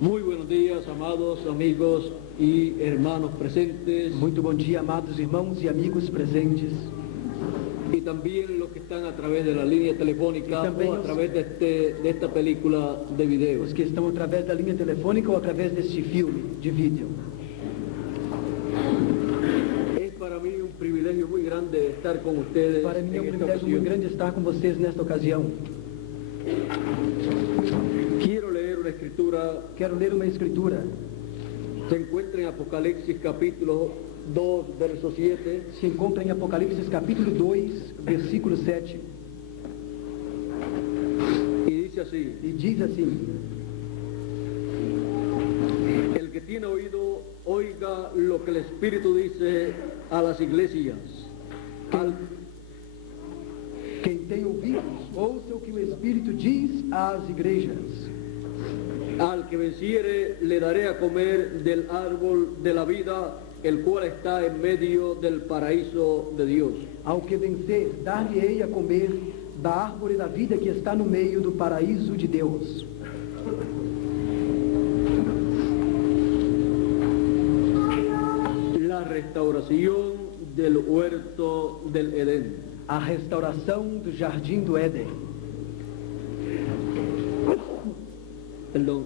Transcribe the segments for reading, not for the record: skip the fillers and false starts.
Muy buenos días, amados amigos y hermanos presentes. Muito bom dia, amados irmãos e amigos presentes. Y también los que están a través de la línea telefónica o a través de esta película de video. Os que estão através da linha telefônica ou através deste filme de vídeo. Es para mí un privilegio muy grande estar con ustedes Para mim é um en esta privilégio muito ocasión. grande estar com vocês nesta ocasião. Quiero leer una escritura, Quero ler uma escritura. se encuentra en Apocalipsis capítulo 2, verso 7. Se encontra em Apocalipse capítulo 2, versículo 7. Y dice así: E diz assim: el que tiene oído, oiga lo que el Espíritu dice a las iglesias. Quem tem ouvidos, ouça o que o Espírito diz às igrejas. Al que venciere le daré a comer del árbol de la vida, el cual está en medio del paraíso de Dios. Ao que vencer, dar-lhe-ei a comer da árvore da vida que está no meio do paraíso de Deus. La restauración del huerto del Edén. A restauração do jardim do Éden. Perdón.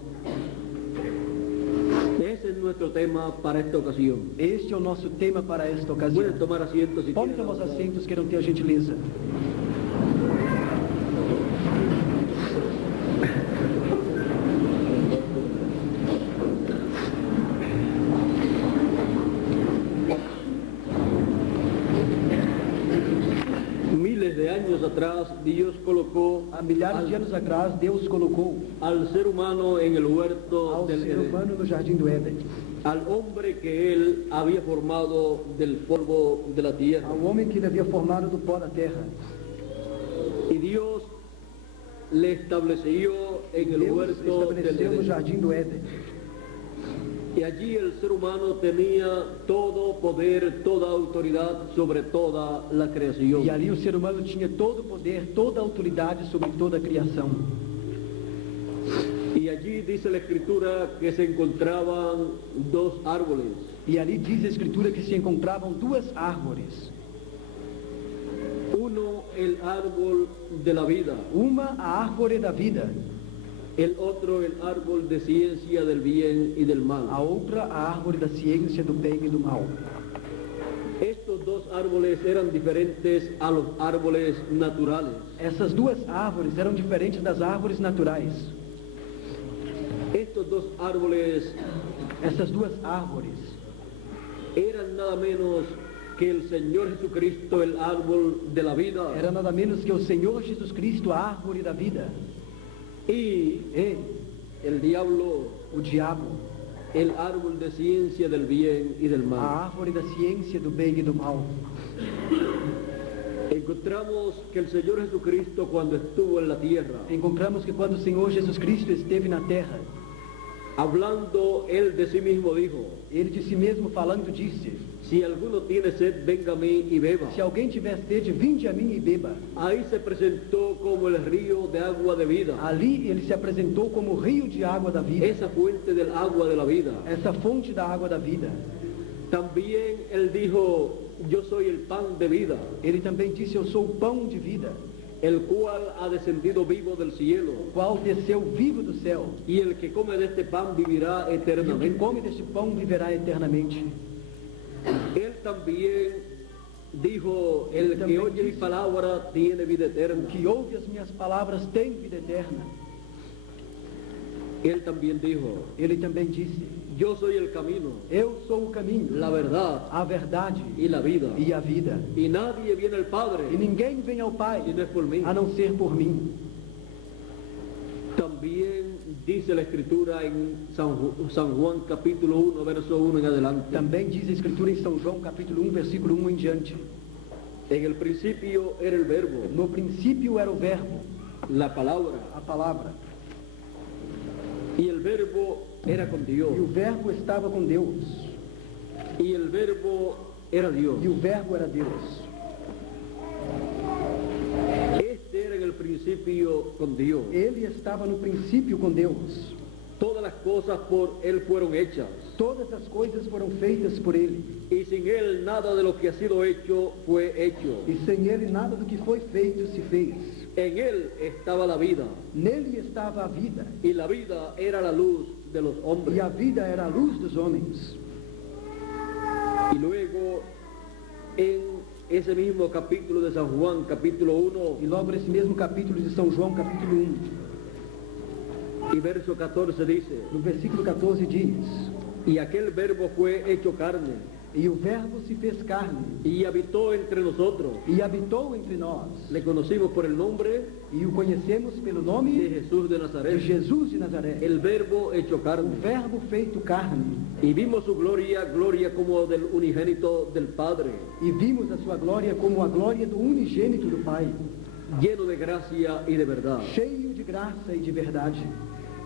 Ese es nuestro tema para esta ocasión. Este é o nosso tema para esta ocasião. Pueden tomar asiento si Podem quieren. tomar os assentos, queiram ter a gentileza. Miles de años atrás, Dios colocó Há milhares de anos atrás, Deus colocou al ser humano en el huerto ao del ser Edén. humano no jardim do Éden. Al hombre que él había formado del polvo de la tierra. Ao homem que ele havia formado do pó da terra. Y Dios le estableció en el Deus huerto del estabeleceu no Edén. jardim do Éden. Y allí el ser humano tenía todo poder, toda autoridad sobre toda la creación. E ali o ser humano tinha todo o poder, toda a autoridade sobre toda a criação. Y allí dice la escritura que se encontraban dos árboles. E ali diz a Escritura que se encontravam duas árvores. Uno, el árbol de la vida. Uma, a árvore da vida. El otro, el árbol de ciencia del bien y del mal. A outra, a árvore da ciência do bem e do mal. Estos dos árboles eran diferentes a los árboles naturales. Essas duas árvores eram diferentes das árvores naturais. Estos dos árboles Essas duas árvores eran nada menos que el Señor Jesucristo, el árbol de la vida, era nada menos que o Senhor Jesus Cristo, a árvore da vida. y E el diablo, o diabo, el árbol de ciencia del bien y del a mal. árvore da ciência do bem e do mal. Encontramos que el Señor Jesucristo, cuando estuvo en la tierra, Encontramos que quando o Senhor Jesus Cristo esteve na terra, hablando él de sí mismo, dijo: ele de si mesmo falando disse: si alguno tiene sed, venga a mí y beba. se alguém tiver sede, vinde a mim e beba. Ahí se presentó como el río de agua de vida, Ali ele se apresentou como o rio de água da vida, esa fuente del agua de la vida. essa fonte da água da vida. También él dijo: yo soy el pan de vida, Ele também disse: eu sou o pão de vida, el cual ha descendido vivo del cielo, o qual desceu vivo do céu. y el que come de este pan vivirá E o que eternamente. come deste pão viverá eternamente. Él también dijo: el que también oye mi dice: palabra tiene vida O eterna. que ouve as minhas palavras tem vida eterna. Él también dijo: Ele também disse: yo soy el camino, eu sou o caminho, la verdad a verdade y la vida, e a vida. y nadie viene al E Padre ninguém vem ao Pai si no es por mí. a não ser por mim. También dice la escritura en San Juan capítulo 1, verso 1 en adelante: Também diz a Escritura em São João, capítulo 1, versículo 1 em diante. en el principio era el verbo, No princípio era o verbo, la palabra, a palavra. y el verbo era con Dios, E o verbo estava com Deus. y el verbo era Dios. E o verbo era Deus. Este era en el principio con Dios. Ele estava no princípio com Deus. Todas las cosas por Él fueron hechas, Todas as coisas foram feitas por ele, y sin Él nada de lo que ha sido hecho fue hecho. e sem ele nada do que foi feito se fez. En Él estaba la vida, Nele estava a vida, y la vida era la luz de los hombres. e a vida era a luz dos homens. Y luego, en ese mismo capítulo de San Juan, capítulo 1 E logo nesse mesmo capítulo de São João, capítulo 1, y verso 14 dice, no versículo 14 diz: y aquel verbo fue hecho carne, E o Verbo se fez carne, y habitó entre nosotros. e habitou entre nós, Le conocimos por el nombre e o conhecemos pelo de nome Jesús de de Nazaret, Jesus de Nazaré, el verbo hecho o carne. Verbo feito carne, Y vimos su gloria, gloria como del unigénito del Padre, e vimos a sua glória como a glória do unigênito do Pai, lleno de gracia y de verdad. cheio de graça e de verdade.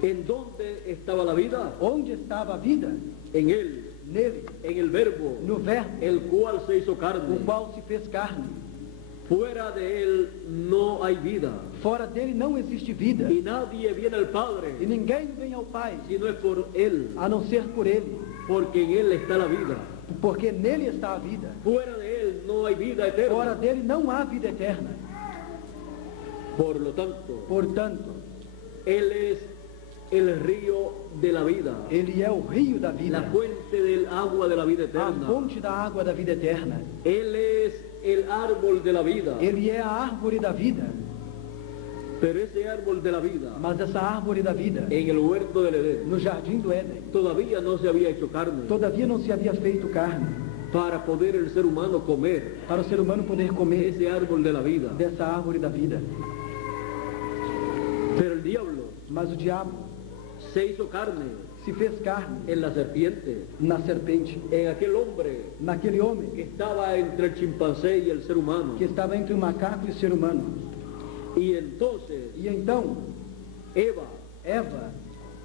¿En dónde estaba la vida? Onde estava a vida? En Él, Nele, en el verbo, no Verbo, el cual se hizo o carne. qual se fez carne. Fuera de Él no hay vida, Fora dele não existe vida, y nadie viene al e Padre ninguém vem ao Pai, si no es por Él, a não ser por ele, porque en Él está la vida. porque nele está a vida. Fuera de Él no hay vida Fora eterna. dele não há vida eterna. Por lo tanto, Portanto, Él es el río de la vida, ele é o rio da la vida, fuente del agua de la vida a eterna. fonte da água da vida eterna. Él es el árbol de la vida, Ele é a árvore da vida, pero ese árbol de la vida mas essa árvore da vida, en el huerto del Edén no jardim do Éden, todavía no se había hecho carne todavía não se havia feito carne, para poder el ser humano comer para o ser humano poder comer ese árbol de la vida. dessa árvore da vida. Pero el diablo Mas o diabo se hizo carne se fez carne en la serpiente, na serpente, en aquel hombre naquele homem que estaba entre el chimpancé y el ser humano. que estava entre o macaco e o ser humano. Y entonces E então, Eva Eva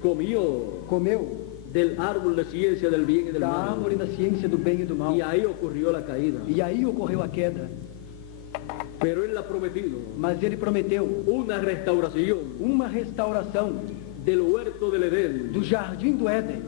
comió comeu del árbol de ciencia del bien y del da mal. árvore da ciência do bem e do mal. Y ahí ocurrió la caída. E aí ocorreu a queda. Pero Él ha prometido Mas ele prometeu una restauración uma restauração del huerto del Edén. do jardim do Éden.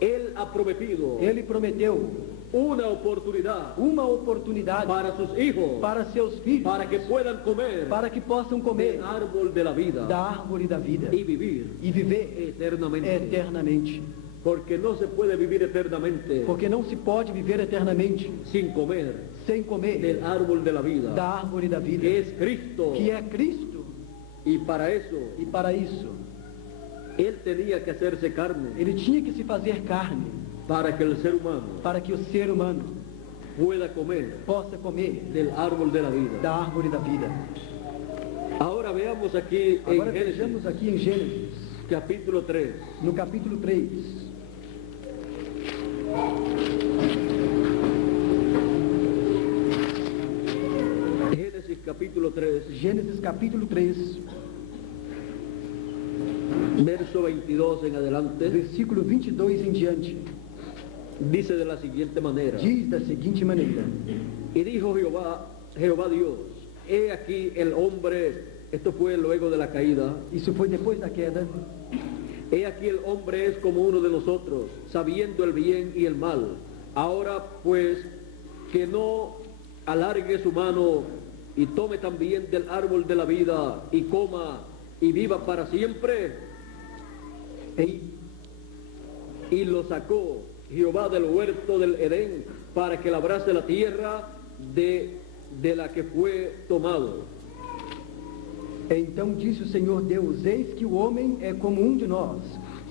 Él ha prometido Ele prometeu una oportunidad uma oportunidade para sus hijos, para seus filhos, para que puedan comer para que possam comer del árbol de la vida da árvore da vida y vivir e viver eternamente. eternamente. Porque no se puede vivir eternamente Porque não se pode viver eternamente sin comer sem comer del árbol de la vida, da árvore da vida, que es Cristo. que é Cristo. Y para eso E para isso, Él tenía que hacerse carne, ele tinha que se fazer carne, para que el ser humano para que o ser humano pueda comer possa comer del árbol de la vida. da árvore da vida. Ahora veamos aquí en Agora Génesis, vejamos aqui em Gênesis, capítulo 3. no capítulo 3. Génesis capítulo 3, Gênesis capítulo 3, verso 22 en adelante, versículo 22 em diante, dice de la siguiente manera: diz da seguinte maneira: y dijo Jehová Dios, he aquí el hombre, esto fue luego de la caída, Isso foi depois da queda. he aquí el hombre es como uno de nosotros, sabiendo el bien y el mal. Ahora pues, que no alargue su mano y tome también del árbol de la vida y coma y viva para siempre. Y lo sacó Jehová del huerto del Edén para que labrase la tierra de la que fue tomado. Então disse o Senhor Deus: eis que o homem é como um de nós,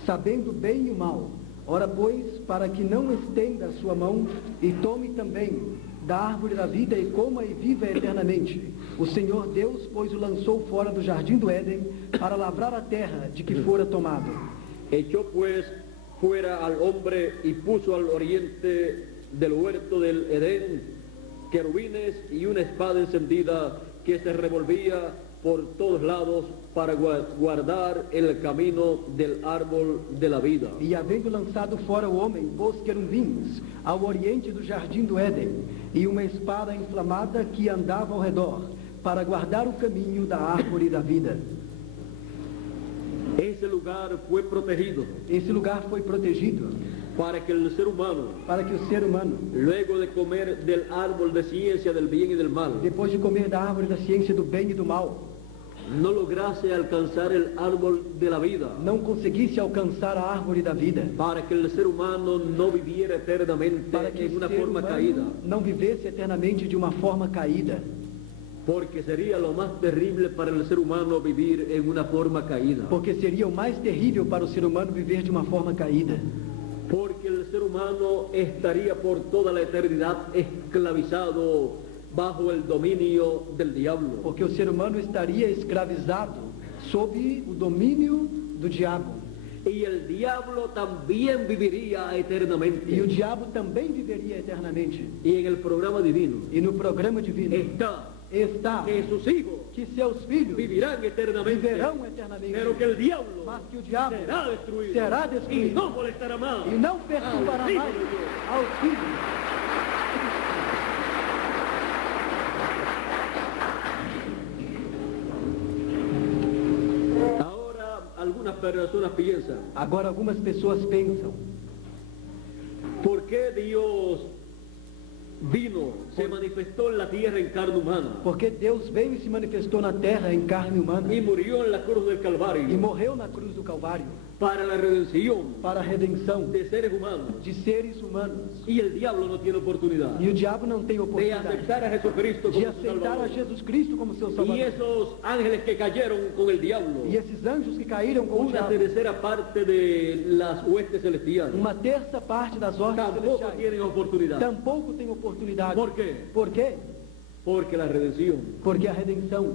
sabendo o bem e o mal. Ora, pois, para que não estenda a sua mão e tome também da árvore da vida e coma e viva eternamente. O Senhor Deus, pois, o lançou fora do jardim do Éden para lavrar a terra de que fora tomado. Echó pues fuera al hombre y puso al oriente del huerto del Edén querubines y una espada encendida que se revolvía por todos lados para guardar el camino del árbol de la vida. E havendo lançado fora o homem, pôs querubins ao oriente do jardim do Éden, e uma espada inflamada que andava ao redor, para guardar o caminho da árvore da vida. Ese lugar fue protegido Esse lugar foi protegido para que el ser humano, para que o ser humano, luego de comer del árbol de ciencia del bien y del mal, depois de comer da árvore da ciência do bem e do mal, no lograse alcanzar el árbol de la vida, não conseguisse alcançar a árvore da vida, para que el ser humano no viviera eternamente para que en o una ser forma caída, humano não vivesse eternamente de uma forma caída, porque sería lo más terrible para el ser humano vivir en una forma caída, porque seria o mais terrível para o ser humano viver de uma forma caída, porque el ser humano estaría por toda la eternidad esclavizado bajo el dominio del diablo. porque o ser humano estaria escravizado sob o domínio do diabo, Y el diablo también viviría eternamente. e o diabo também viveria eternamente. Y en el programa divino E no programa divino está está que sus hijos que seus filhos vivirán eternamente, viverão eternamente, pero que el diablo mas que o diabo será destruido, será y destruído no molestará más e não perturbará al Hijo mais de Dios. aos filhos. Ahora algunas personas piensan, Agora algumas pessoas pensam, ¿por qué Dios vino, se manifestó en la tierra en carne humana porque Deus veio e se manifestou na terra em carne humana y murió en la cruz del e Calvario morreu na cruz do Calvário para la redención para a redenção de seres humanos? de seres humanos? Y el diablo no tiene oportunidad E o diabo não tem de oportunidade aceptar a Jesucristo de como su aceitar a Salvador. Jesus Cristo como seu Y Salvador. esos ángeles que cayeron con el diablo, E esses anjos que caíram com o una diabo, tercera parte de las huestes celestiales, uma terça parte das ordens tampoco celestiais, tienen oportunidad. tampouco tem oportunidade. ¿Por qué? Por quê? Porque la redención Porque a redenção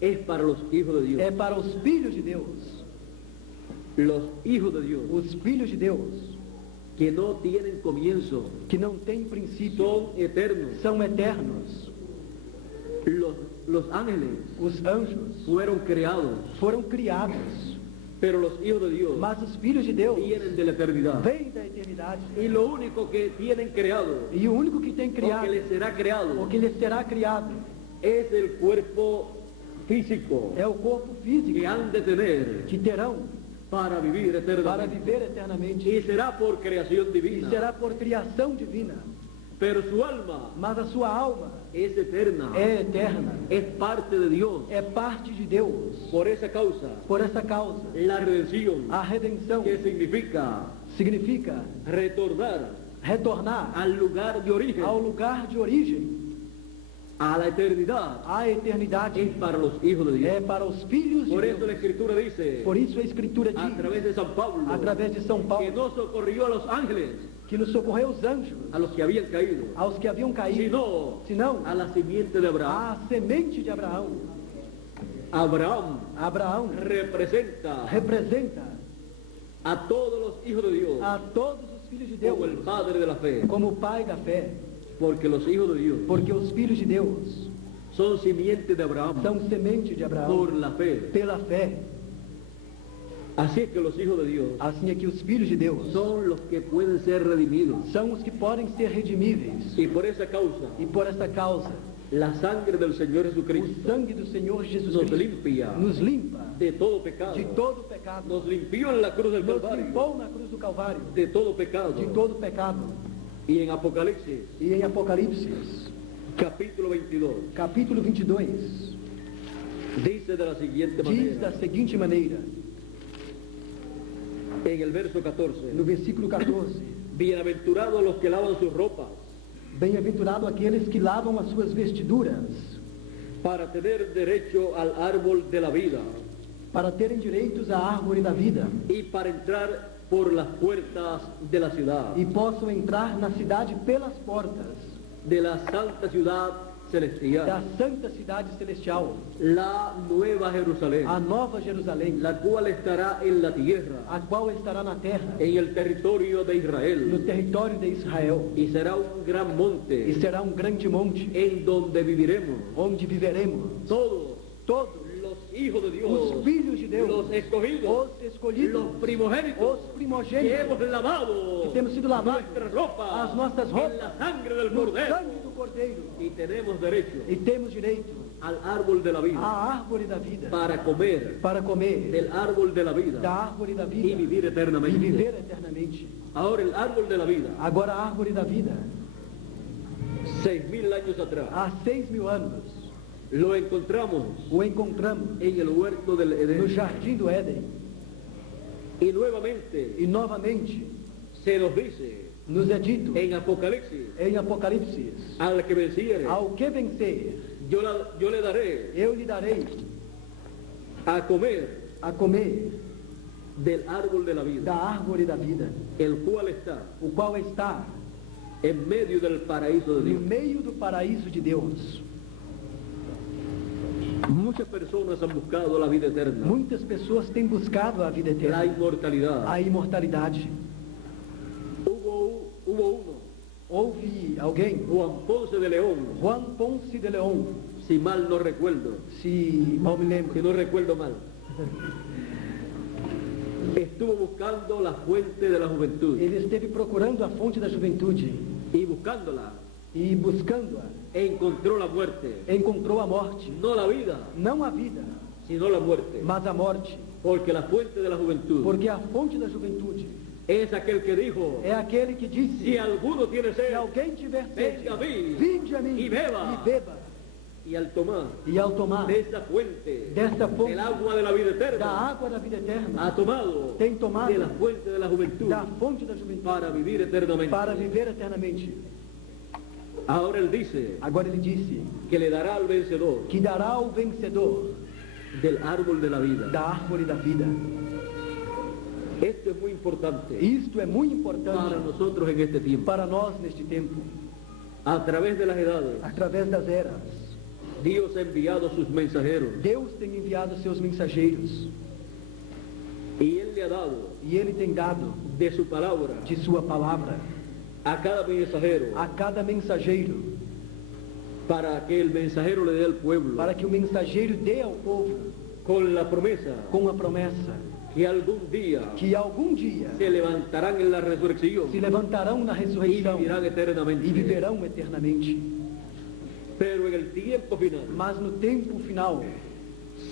es para los hijos de Dios. é para os filhos de Deus. Los hijos de Dios Os filhos de Deus, que no tienen comienzo, que não têm princípio, son eternos. são eternos. Los ángeles Os anjos fueron creados, foram criados, pero los hijos de Dios mas os filhos de Deus vienen de la eternidad. vêm da eternidade. Y lo único que tienen creado, E o único que tem o criado, que les será creado, o que lhes será criado, es el cuerpo físico é o corpo físico que han de tener que terão para vivir para eternamente. viver eternamente. Y será por creación E divina, será por criação divina. pero su alma Mas a sua alma es eterna, é eterna, es parte de Dios. é parte de Deus. Por esa causa, Por essa causa, la redención, a redenção que significa significa retornar retornar al lugar de origen, ao lugar de origem, a la eternidad, à eternidade, es para los hijos de Dios. é para os filhos de Por eso la Deus. Escritura dice, Por isso a Escritura a diz, través de San Pablo, através de São que Paulo, no socorrió a los ángeles, que nos socorreu os anjos, a los que habían caído, aos que haviam caído, sino senão a la simiente de Abraham. a semente de Abraão. Abraham Abraão representa representa a todos los hijos de Dios a todos os filhos de Deus como el padre de la fe, como o pai da fé, porque los hijos de Dios porque os filhos de Deus son simiente de Abraham são semente de Abraão por la fe. pela fé. Así es que los hijos de Dios Assim é que os filhos de Deus son los que pueden ser redimidos. são os que podem ser redimíveis. Y por esa causa, E por essa causa, la sangre del Señor o Jesucristo sangue do Senhor Jesus nos Cristo limpia nos limpa de todo pecado. de todo pecado. Nos limpió en la cruz del Nos Calvario limpou na cruz do Calvário de todo pecado. de todo pecado. Y en Apocalipsis, E em Apocalipse, capítulo 22, capítulo 22, dice de la siguiente diz manera, da seguinte maneira, en el verso 14, no versículo 14: bienaventurados los que lavan sus ropas Bem-aventurado aqueles que lavam as suas vestiduras, para tener derecho al árbol de la vida para terem direitos à árvore da vida, y para entrar por las puertas de la ciudad, e possam entrar na cidade pelas portas de la santa ciudad celestial, da santa cidade celestial, la nueva Jerusalén, a nova Jerusalém, la cual estará en la tierra, a qual estará na terra, en el territorio de no Israel, território de Israel, y será un gran e monte será um grande monte, en donde viviremos onde viveremos todos todos los hijos de Dios, os filhos de Deus, los escogidos, os escolhidos, los primogénitos, os que primogênitos, hemos lavado que temos sido lavados nuestras ropas as nossas roupas en la sangre del no Cordero, sangue do Cordeiro, y tenemos derecho e temos direito al árbol de la vida, à árvore da vida, para comer del árbol de la vida da árvore da y vida vivir e eternamente. viver eternamente. Ahora el árbol de la vida, Agora a árvore da vida, 6.000 años atrás, há 6.000 anos, lo encontramos o encontramos en el huerto del no Edén. jardim do Éden. Y nuevamente E novamente se nos dice nos é dito en Apocalipsis, em Apocalipse, al que venciere, ao que vencer, yo le daré eu lhe darei a comer a comer del árbol de la da vida, árvore da vida, el cual está o qual está en medio del paraíso de no Dios. meio do paraíso de Deus. Muchas personas han buscado la vida eterna, Muitas pessoas têm buscado a vida la eterna, inmortalidad. a imortalidade. Hubo uno, Houve alguém, Juan Ponce de León, Juan Ponce de León, si mal no recuerdo, se mal me si lembro, no recuerdo mal, estuvo buscando la fuente de la juventud ele esteve procurando a fonte da juventude y buscándola e buscando-a, encontró la muerte, encontrou a morte. no la vida, Não a vida, sino la muerte, mas a morte, porque la fuente de la juventud porque a fonte da juventude es aquel que dijo, é aquele que disse: si alguno tiene se sed, alguém tiver sede, venga a mí vinde a mim y beba. e beba. y al tomar E ao tomar de esa fuente desta fonte del agua de la vida da eterna, água da vida eterna, ha tomado tem tomado de la fuente de la juventud da fonte da juventude para vivir eternamente. para viver eternamente. Ahora él dice Agora ele disse que le dará al vencedor que dará ao vencedor del árbol de la vida. da árvore da vida. Esto es muy importante Isto é muito para importante nosotros en este tiempo. para nós neste tempo. A través de las edades, Através das eras, Dios ha enviado sus mensajeros Deus tem enviado seus mensageiros y Él le ha dado e Ele tem dado de su palabra de sua palavra a cada mensajero a cada mensageiro, para que el mensajero le dé al pueblo para que o mensageiro dê ao povo con la promesa com a promessa que algún día que algum dia se levantarán en la resurrección se levantarão na y ressurreição vivirán eternamente. e viverão eternamente. Pero en el tiempo final, Mas no tempo final,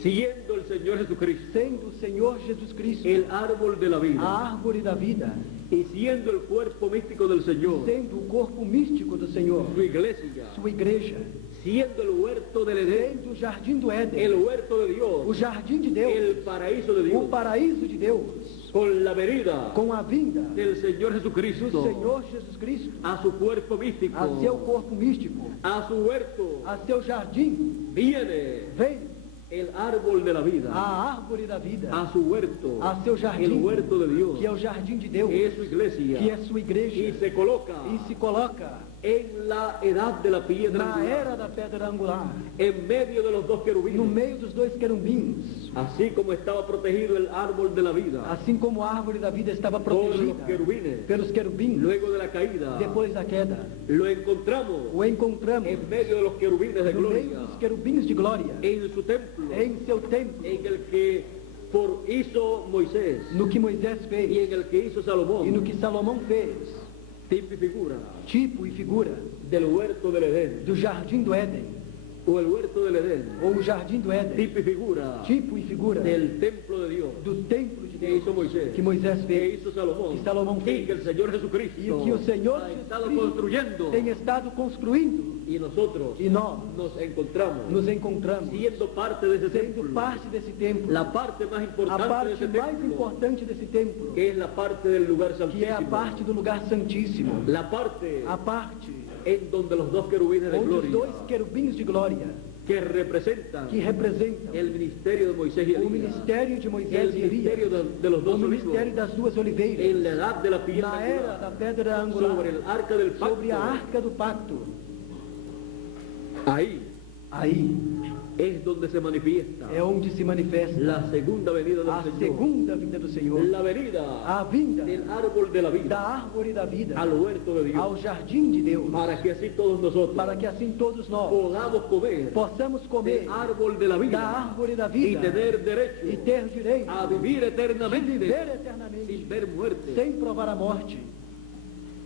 siendo el Señor Jesucristo sendo o Senhor Jesus Cristo el árbol de la vida a árvore da vida, y siendo el cuerpo místico del Señor, sendo o corpo místico do Senhor, su iglesia, sua igreja, siendo el huerto del Edén, sendo o jardim do Éden, el huerto de o Dios, jardim de Deus, el paraíso de o Dios, paraíso de Deus, con la venida com a vinda del Señor do Jesucristo Senhor Jesus Cristo a su cuerpo místico, a seu corpo místico, a su huerto, a seu jardim, viene vem el árbol de la vida, a árvore da vida, a su huerto, a seu el jardim, huerto de Dios, que é o jardim de Deus, que es su iglesia, que é sua y igreja, se coloca e se coloca en la edad de la piedra na angular, era da pedra angular, en medio de los dos no querubines, meio dos dois querubins, así como estaba protegido el árbol de la vida assim como a árvore da vida estava por los protegida querubines, pelos querubins, luego de la caída, depois da queda, lo encontramos o encontramos en medio de los querubines de no meio gloria, dos querubins de glória, en su templo, em seu templo, en el que hizo Moisés no que Moisés y fez en el que hizo e no Salomón, que Salomão fez, tipo y figura tipo e figura del huerto del Edén, do jardim do Éden, o el huerto del Edén, ou o jardim do Éden, tipo y figura tipo e figura del templo de Dios do templo de que Deus hizo Moisés, que Moisés que fez hizo Salomón, que Salomão y fez, que el Señor Jesucristo e o que o Senhor ha Jesus estado Cristo construyendo, tem estado construindo, y nosotros e nós nos encontramos nos encontramos siendo parte de ese sendo templo, parte desse templo, la parte más a importante de parte ese mais templo, importante desse templo, que es la parte del lugar que é a santísimo, parte do lugar santíssimo, la parte a parte en donde los dos querubines de onde os gloria dois querubins de glória que representan que representam el ministerio de Moisés y o Elías, ministério de Moisés el e ministerio Elias, de los o dos ministério olivos, das duas oliveiras, en la edad de la piedra na era angular, da pedra angular, sobre el arca del pacto. sobre a arca do pacto. Ahí Aí es donde se manifiesta é onde se manifesta la segunda venida a del Señor, segunda vinda do Senhor, la venida a vinda del árbol de la da vida árvore da vida al huerto de Dios, ao jardim de Deus, para que así todos nosotros para que assim todos nós podamos comer possamos comer del árbol de la da vida árvore da y vida tener e derecho ter direito a vivir de eternamente viver sin eternamente, ver muerte. sem provar a morte.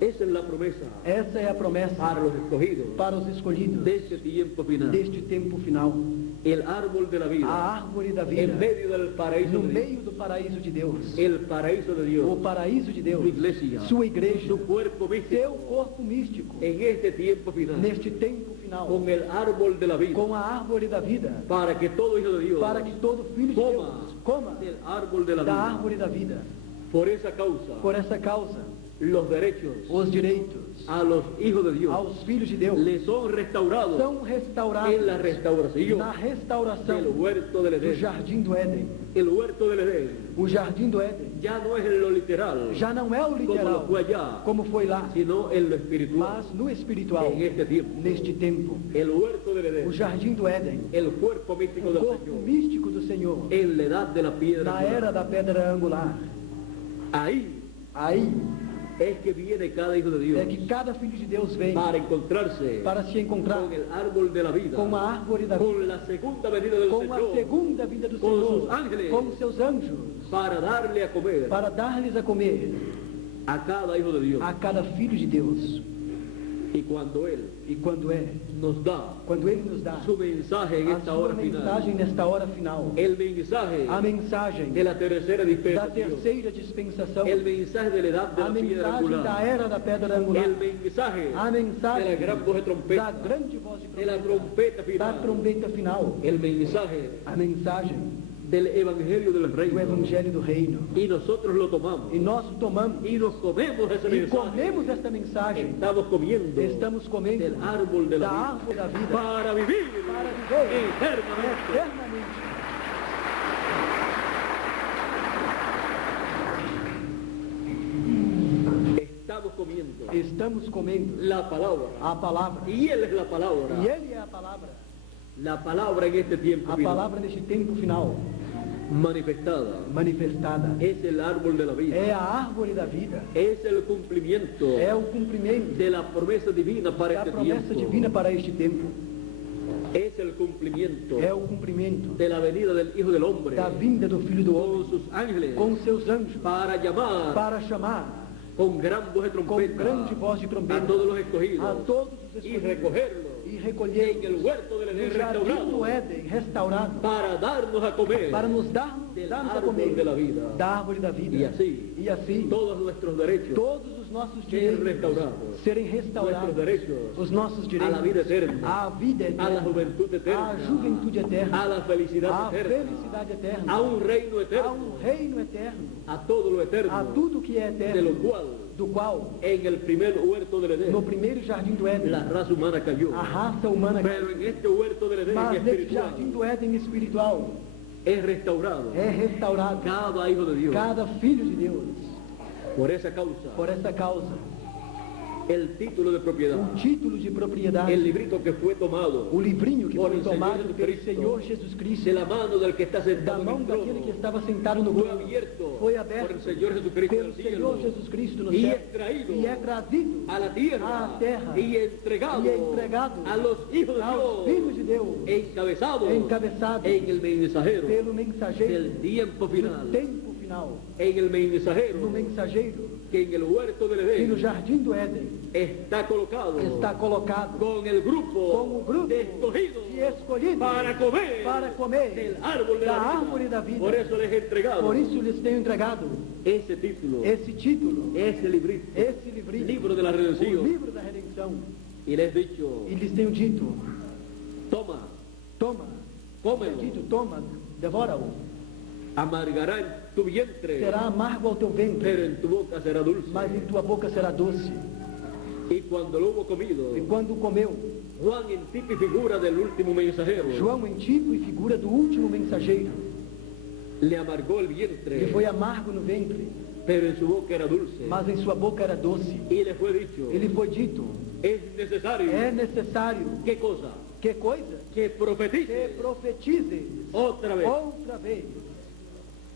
Esa es la promesa Essa é a promessa para los escogidos para os escolhidos de este tiempo final. deste tempo final. El árbol de la vida, A árvore da vida, en medio del paraíso no de Dios, meio do paraíso de Deus. el paraíso de O Dios, paraíso de Deus, su iglesia, sua igreja, su cuerpo místico, seu corpo místico, en este tiempo final, neste tempo final, con el árbol de la vida, com a árvore da vida, para que todo hijo de Dios para que todo filho de coma Deus coma del árbol de la da vida. árvore da vida. Por esa causa, Por essa causa, los derechos os direitos a los hijos de Dios aos filhos de Deus les son restaurados são restaurados en la restauración na restauração del huerto del do Edén. jardim do Éden. El huerto del Edén O jardim do Éden ya no es en lo literal, já não é o como lo literal, fue allá, como foi lá, sino en lo espiritual, mas no espiritual, en este tiempo. neste tempo. El huerto del Edén, O jardim do Éden, el cuerpo místico o del corpo Señor, místico do Senhor, en la edad de la piedra na angular. era da pedra angular. Aí es que viene cada hijo de Dios é que cada filho de Deus vem para encontrarse para se encontrar con el árbol de la vida, com a árvore da vida, con la segunda venida del com a Señor, segunda vida do com Senhor, seus ángeles, com seus anjos, para darle a comer para dar-lhes a comer a cada hijo de Dios. a cada filho de Deus. Y cuando Él E quando Ele nos dá su mensaje en a esta sua hora final, mensagem nesta hora final, el mensaje a mensagem de la tercera da dispensación, terceira dispensação, el mensaje de la edad de a la piedra mensagem da angular, era da pedra angular, el mensaje a de mensagem la gran voz de da trompeta, grande voz de de la trompeta da final, trombeta final, el mensaje a mensagem del evangelio del do reino. Evangelho do Reino. Y nosotros lo tomamos E nós o tomamos y nos comemos ese e mensaje. comemos esta mensagem. Estamos comiendo Estamos comendo del árbol de da la vida árvore da vida para vivir para viver eternamente. eternamente. Estamos comendo la palabra. a palavra. Y Él es la palabra. E Ele é a palavra. La palabra en este tiempo A final, palavra neste tempo final, manifestada. manifestada. Es el árbol de la vida. É a árvore da vida. Es el cumplimiento É o cumprimento de la promesa divina para da este promessa tiempo. divina para este tempo. Es el cumplimiento É o cumprimento de la venida del Hijo del Hombre da vinda do Filho do Homem con sus ángeles com seus anjos para llamar para chamar con gran voz de com trompeta grande voz de a trombeta todos los escogidos a todos os y escolhidos recogerlos e recolher en el huerto del Edén no jardim do restaurado Éden restaurado para darnos a comer para nos darmos del a árbol comer de la vida. da árvore da vida. Y así todos todos nuestros derechos os nossos ser direitos restaurados, serem nuestros restaurados, derechos os nossos a direitos la vida eterna, à vida a la eterna, juventud à eterna, juventude eterna, a la felicidad à eterna, felicidade a eterna, un reino a eterno, reino eterno, a todo lo a eterno, tudo que é de lo eterno, cual do qual en el primer huerto del no Edén primeiro jardim do Éden la raza humana cayó, a raça humana, pero en este huerto del Edén mas nesse espiritual jardim do Éden espiritual es restaurado é restaurado cada hijo de Dios. cada filho de Deus. Por esa causa, Por essa causa, el título de propiedad, o título de propriedade, el librito que fue tomado o livrinho que por foi el Señor tomado pelo Jesucristo, Senhor Jesus Cristo, de la mano del que está da sentado en mão el daquele que trono, estava sentado no fue trono, abierto foi por aberto el Señor Jesucristo pelo del cielo Senhor Jesus Cristo no y céu es traído e é trazido a la tierra à terra y entregado, a los hijos de aos Dios, filhos de Deus, encabezados encabeçados en el mensajero pelo mensageiro del tiempo do final, tempo final, en el mensajero no mensageiro que en el huerto del que no Edén jardim do Éden está colocado está colocado con el grupo como grupo de escogidos de escolhidos para comer del árbol de da la árvore da vida. Por eso les he entregado Por isso lhes tenho entregado ese título, esse título, esse librito, esse livrinho, libro de la o redención, livro da redenção, y les he dicho, e lhes tenho dito: toma, toma, cómelo, dito, toma, devora-o, amargará en tu vientre, será amargo ao teu ventre, pero en tu boca será dulce. mas em tua boca será doce. Y cuando lo hubo comido, E quando comeu, Juan en tipo y figura del último mensajero, João, em tipo e figura do último mensageiro, le amargó el lhe vientre, foi amargo no ventre, pero en su boca era dulce. mas em sua boca era doce. Y le fue dicho, E lhe foi dito: es necesario, é necessário, ¿qué cosa? que coisa? Que Que profetice profetize otra vez. outra vez.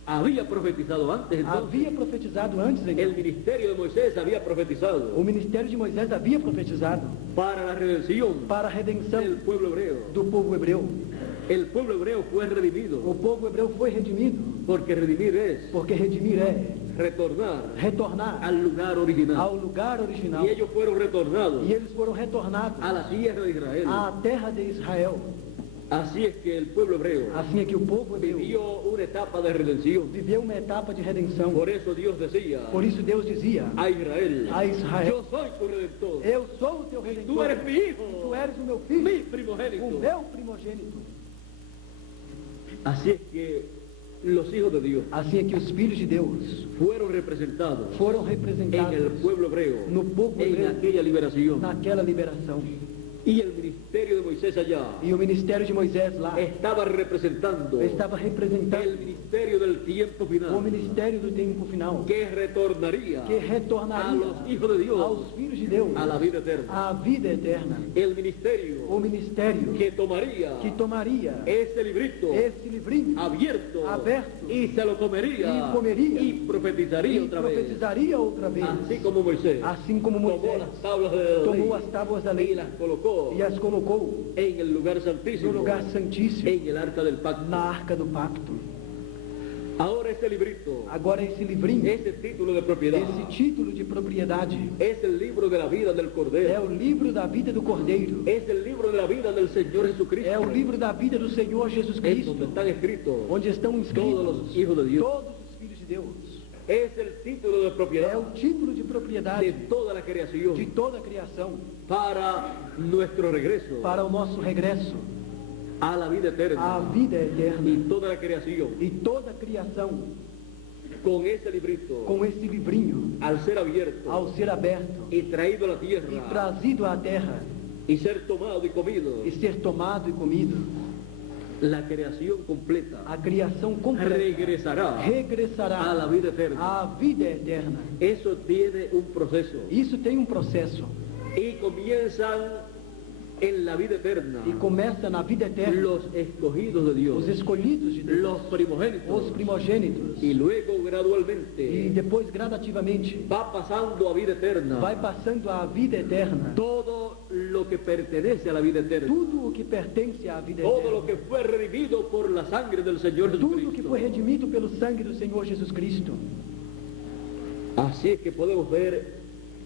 Había profetizado antes, entonces. Havia profetizado antes, El então. ministerio de Moisés había profetizado O ministério de Moisés havia profetizado para la redención para a redenção del pueblo hebreo. do povo hebreu. El pueblo hebreo fue redimido, O povo hebreu foi redimido, porque redimir es porque redimir é retornar al lugar original. ao lugar original. Y ellos fueron retornados E eles foram retornados a la tierra de Israel. à terra de Israel. Así es que el pueblo hebreo Assim é que o povo hebreu vivió una etapa de redención. viveu uma etapa de redenção. Por eso Dios decía Por isso Deus dizia a Israel, a Israel: yo soy tu redentor, eu sou o teu tú redentor, eres mi hijo, tu eres o meu filho, mi o primogénito. meu primogênito. Así es que los hijos de Dios Assim é que os filhos de Deus fueron representados foram en el representados pueblo hebreo no povo en hebreu aquella liberación. naquela liberação. Y el ministerio de Moisés allá E o ministério de Moisés lá estaba representando estava representando el ministerio del tiempo o final, ministério do tempo final, que retornaría que a retornaria los hijos de Dios aos filhos de Deus a la vida eterna. a vida eterna. El ministerio O ministério que tomaría que tomaria ese librito esse livrinho abierto aberto y se lo comería y comería y profetizaría e otra vez, profetizaria outra vez, así como Moisés assim como tomó Moisés las tablas de la tomou ley as tábuas da y lei las colocó e as colocou en el lugar no santísimo, lugar santíssimo, en el arca del pacto. na arca do pacto. Ahora este librito, Agora esse livrinho, ese título de propiedad, esse título de propriedade, es el libro de la vida del é Cordero, o livro da vida do Cordeiro, es el libro de la vida del Señor Jesucristo, é o livro da vida do Senhor Jesus en Cristo, donde están escritos onde estão todos inscritos los hijos de Dios. todos os filhos de Deus. Es el título de É propiedad o título de de propriedade toda la creación de toda a criação para nuestro regreso para o nosso regresso a la vida à eterna. vida eterna. Y toda la creación E toda a criação, con ese librito, com esse livrinho, al ser abierto ao ser aberto y traído a la e tierra trazido à terra y ser tomado y comido, e ser tomado e comido, la creación completa a criação completa regresará a regressará la vida eterna. à vida eterna. Eso tiene un proceso Isso tem um processo y comienzan en la vida eterna e começa na vida eterna. los escogidos de Dios, Os escolhidos de Deus, los primogénitos, os primogênitos, y luego e gradualmente depois gradativamente va pasando a vida eterna vai passando à vida eterna. todo lo que pertenece a la vida eterna, Tudo o que pertence à vida todo lo eterna, que fue redimido por la sangre del Señor tudo que Jesucristo. foi redimido pelo sangue do Senhor Jesus Cristo. Así es que podemos ver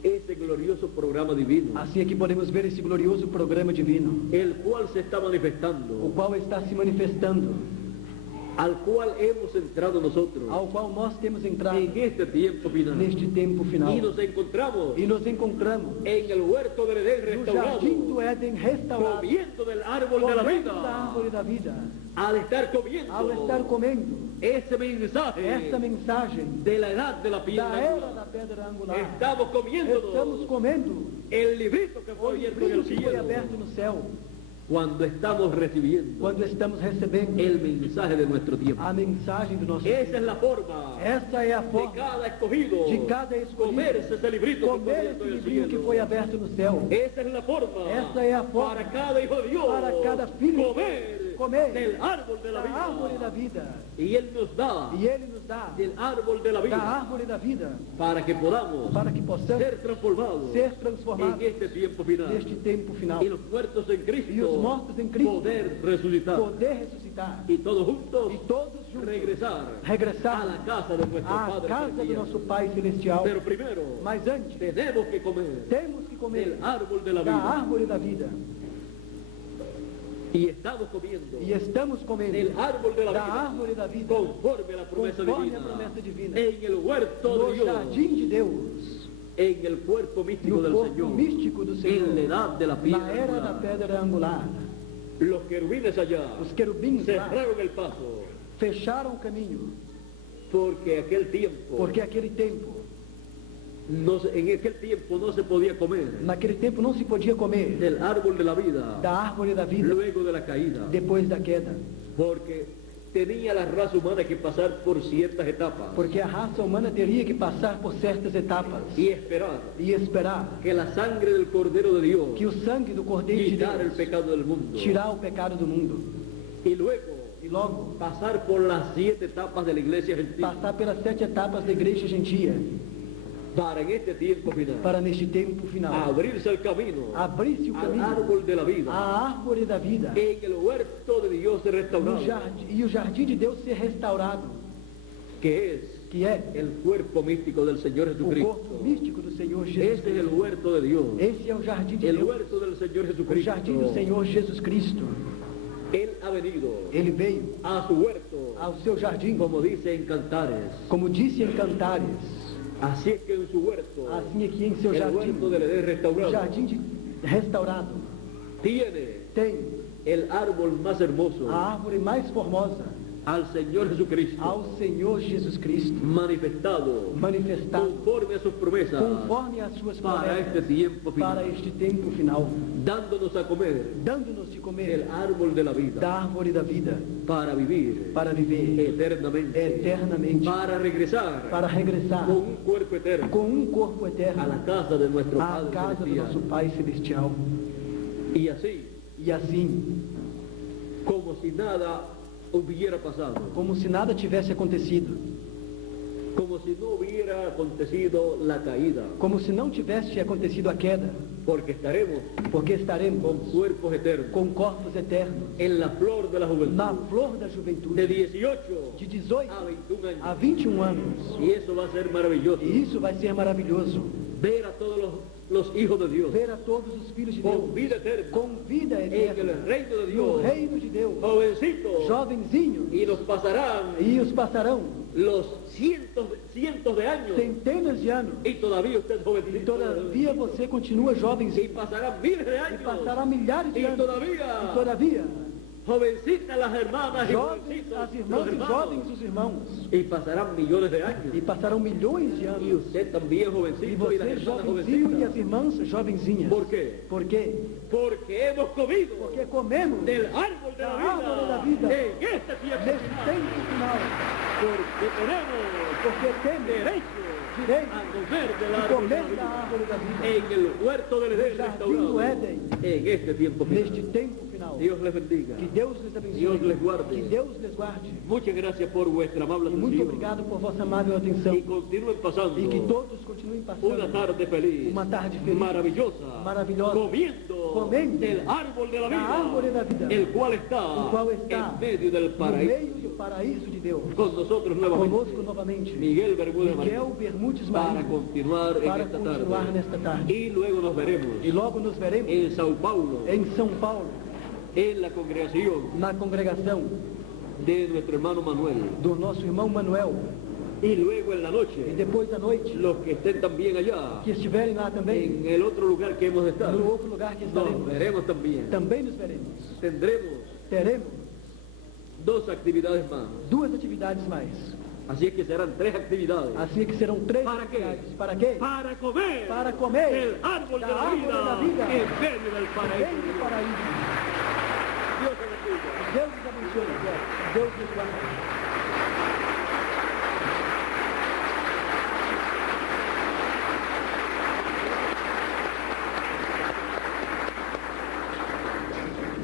ese glorioso programa divino, Assim é que podemos ver esse glorioso programa divino, el cual se está o manifestando, qual está se manifestando, al cual hemos entrado nosotros ao qual nós temos entrado en este tiempo final. neste tempo final. Y nos encontramos E nos encontramos en el huerto del Edén no restaurado, jardim do Éden restaurado, comiendo del árbol de la comendo da vida. árvore da vida, Al estar comiendo ao estar comendo esse mensaje esta mensagem de la edad de la da piedra era angular, da pedra angular, estamos comiendo estamos comendo el librito que o fue abierto en livrinho el que foi cielo aberto no céu, cuando estamos recibiendo quando estamos recebendo el mensaje de nuestro tiempo. a mensagem do nosso Esa es la forma Essa é a de forma cada escogido de cada escolhido comerse ese librito que fue comer abierto esse en el livrinho que cielo. foi aberto no céu. Esa es la forma Essa é a forma para cada hijo de Dios para cada filho comer del árbol de la da árvore da vida. vida. Y Él nos da E Ele nos dá del árbol de la da vida árvore da vida para que podamos para que possamos ser transformados ser en transformados este tiempo final. neste tempo final. Y los muertos en Cristo E os mortos em Cristo poder resucitar. poder ressuscitar. Y todos juntos E todos juntos regresar a regressar la casa de nuestro à Padre casa do celestial. nosso Pai Celestial. Pero primero Mas antes, tenemos que comer temos que comer del árbol de la da vida. árvore da vida. Y estamos comiendo E estamos comendo del árbol de la da vida árvore da vida conforme a la promesa conforme divina a promessa divina. en el huerto No de Dios, jardim de Deus, en el cuerpo místico no del corpo Señor, místico do Senhor, en la edad de la na piedra era da angular. pedra angular. Los querubines allá Os querubins lá cerraron el paso fecharam o caminho, porque aquel tiempo porque aquele tempo, en aquel tiempo no se podía comer naquele tempo não se podia comer del árbol de la vida da árvore da vida luego de la caída, depois da queda, porque tenía la raza humana que pasar por ciertas etapas porque a raça humana teria que passar por certas etapas y esperar e esperar que la sangre del Cordero de Dios que o sangue do Cordeiro de quitara el Deus pecado del mundo tirar o pecado do mundo y luego e logo pasar por las 7 etapas de la iglesia gentil passar pelas 7 etapas da igreja gentia para en este tiempo final para neste tempo final abrirse el camino abrir-se o al caminho árbol de la vida à árvore da vida en el huerto de Dios no restaurado, jardim, e o jardim de Deus ser restaurado, que es que é el cuerpo místico del Señor o Jesucristo. corpo místico do Senhor Jesus Este es el Cristo. huerto de Dios, Esse é o jardim de el Deus, huerto del Señor o jardim do Jesucristo. Senhor Jesus Cristo. Él ha venido Ele veio a su huerto, ao seu jardim, como dice en Cantares. como disse em Cantares. Así es que en su huerto, Assim aqui em seu el jardim, huerto del Edén o restaurado, jardim restaurado, tiene tem el árbol más hermoso a árvore mais formosa, al Señor Jesucristo, ao Senhor Jesus Cristo, manifestado manifestado conforme a sus promesas conforme as suas para este promessas tiempo para final, este tempo final, dándonos a comer dando-nos de el comer árbol de la da vida árvore da vida, para vivir para viver eternamente, eternamente, para regresar para regressar con un cuerpo eterno com um corpo a eterno la casa de nuestro à Padre casa do Celestial. nosso Pai Celestial. Y así, E assim, como si nada hubiera pasado, como se nada tivesse acontecido, como si no hubiera acontecido la caída, como se não tivesse acontecido a queda, porque estaremos porque estaremos con cuerpos eternos com corpos eternos en la flor de la na juventud, flor da de juventude, 18 de 18 a 21 años. a 21 anos. Y eso va a ser maravilloso, E isso vai ser maravilhoso, ver a todos los hijos de Dios ver a todos os filhos de Deus con vida eterna com vida en eterna el reino de no Dios, reino de Deus, jovencitos, jovenzinhos, y nos pasarán e os passarão los cientos de años, centenas de anos, y todavía usted es e jovencito, todavia você continua y jovenzinho, pasarán miles de e años, passará milhares de y anos, todavía e todavia jovencitas las hermanas y jovens jovencitos as los irmãs e hermanos, jovens os irmãos, y pasarán millones de años, e passarão milhões de y anos, usted también e jovencito y las você hermanas jovenzinho e as jovencitas. irmãs jovenzinhas. ¿Por qué? Por quê? Porque hemos comido Porque comemos del árbol de da árvore da la vida vida en este tiempo neste final, tempo final, porque tenemos porque temos derecho direito a comer del de árbol de comer la da vida árvore da vida en el huerto del Edén jardim restaurado do Éden, en este tiempo neste final. tempo final. Dios les bendiga. Que Deus les abençoe, Dios les guarde. que Deus les guarde. Muchas gracias por vuestra amable E muito atención obrigado por vossa amável atenção. y continúen pasando E que todos continuem una passando tarde feliz, uma tarde feliz, maravillosa, maravillosa, comiendo del árbol de la da árvore da vida, vida, el cual está o qual está en medio del no paraíso. meio do paraíso de Deus. Con nosotros nuevamente, Conosco novamente, Miguel Bermúdez Marín, Miguel Bermudes para Marinho, continuar en para esta continuar tarde. nesta tarde. Y luego nos veremos E logo nos veremos en Sao Paulo, em São Paulo, en la congregación na congregação de nuestro hermano Manuel. do nosso irmão Manuel. Y luego en la E noche, depois à noite, los que estén también allá, que estiverem lá também, en el otro lugar que hemos de estar, no outro lugar que nos estaremos, veremos también. também nos veremos. Tendremos Teremos 2 actividades más. 2 atividades mais. Así es que serán 3 actividades. Assim que serão 3 ¿Para qué? atividades. Para quê? Para comer Para comer el árbol de da la árvore da vida vida en medio del paraíso. Vem do paraíso. Dios te bendiga. Deus nos abençoe. Deus nos guarde.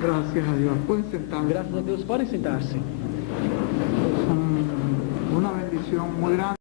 Gracias a Dios. Pueden sentarse. Graças a Deus, podem sentar-se. Una bendición muy grande.